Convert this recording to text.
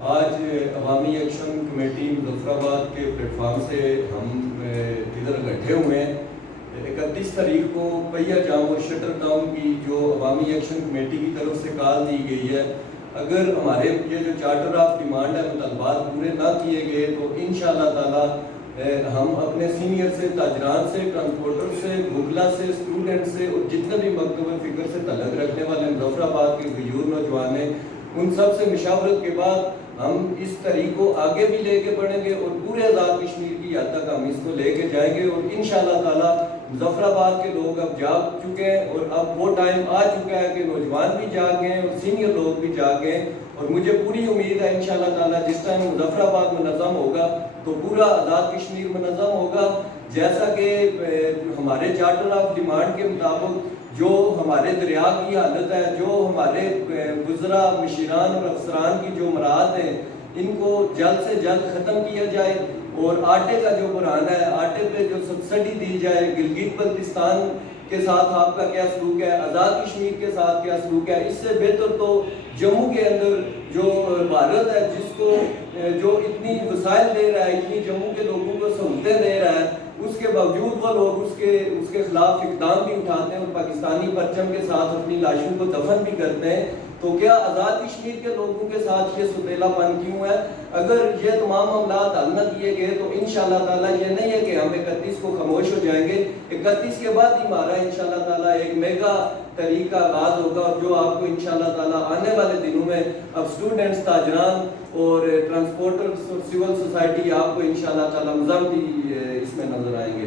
آج عوامی action committee Muzaffar آباد کے پلیٹ فارم سے ہم ادھر اکٹھے ہوئے ہیں۔ 31 تاریخ کو پہیا جام اور شٹر ڈاؤن کی جو عوامی ایکشن کمیٹی کی طرف سے کال دی گئی ہے، اگر ہمارے یہ جو چارٹر آف ڈیمانڈ ہے مطالبات پورے نہ کیے گئے تو انشاءاللہ تعالی ہم اپنے سینئر سے، تاجران سے، ٹرانسپورٹر سے، مغلہ سے، اسٹوڈنٹ سے اور جتنے بھی مکتب فکر سے تعلق رکھنے والے مظفر آباد کے غیور نوجوان ہیں، ان سب سے مشاورت کے بعد ہم اس تاریخ کو آگے بھی لے کے بڑھیں گے اور پورے آزاد کشمیر کی حد تک ہم اس کو لے کے جائیں گے۔ اور انشاءاللہ تعالی مظفر آباد کے لوگ اب جاگ چکے ہیں اور اب وہ ٹائم آ چکا ہے کہ نوجوان بھی جاگ گئے اور سینئر لوگ بھی جاگ گئے، اور مجھے پوری امید ہے انشاءاللہ تعالی جس ٹائم مظفر آباد منظم ہوگا تو پورا آزاد کشمیر منظم ہوگا، جیسا کہ ہمارے چارٹر آف ڈیمانڈ کے مطابق جو ہمارے دریا کی حالت ہے، جو ہمارے وزراء، مشیران اور افسران کی جو مراد ہیں، ان کو جلد سے جلد ختم کیا جائے، اور آٹے کا جو بحران ہے، آٹے پہ جو سبسڈی دی جائے، گلگت بلتستان کے ساتھ آپ کا کیا سلوک ہے، آزاد کشمیر کے ساتھ کیا سلوک ہے، اس سے بہتر تو جموں کے اندر جو بھارت ہے جس کو جو اتنی وسائل دے رہا ہے، اتنی جموں کے لوگوں کو سہولتیں دے رہا ہے، اس کے باوجود وہ لوگ اس کے خلاف اقدام بھی اٹھاتے ہیں اور پاکستانی پرچم کے ساتھ اپنی لاشوں کو دفن بھی کرتے ہیں، تو کیا آزاد کشمیر کے لوگوں کے ساتھ یہ ستیلا پن کیوں ہے؟ اگر یہ تمام معاملات حل نہ کیے گئے تو انشاءاللہ تعالی یہ نہیں ہے کہ ہم 31 کو خاموش ہو جائیں گے۔ 31 کے بعد ہی ہمارا انشاءاللہ تعالی ایک میگا تحریک کا آغاز ہوگا، اور جو آپ کو انشاءاللہ تعالی آنے والے دنوں میں اب اسٹوڈنٹس، تاجران اور ٹرانسپورٹر، سول سوسائٹی آپ کو انشاءاللہ تعالی مزاحمتی اس میں نظر آئیں گے۔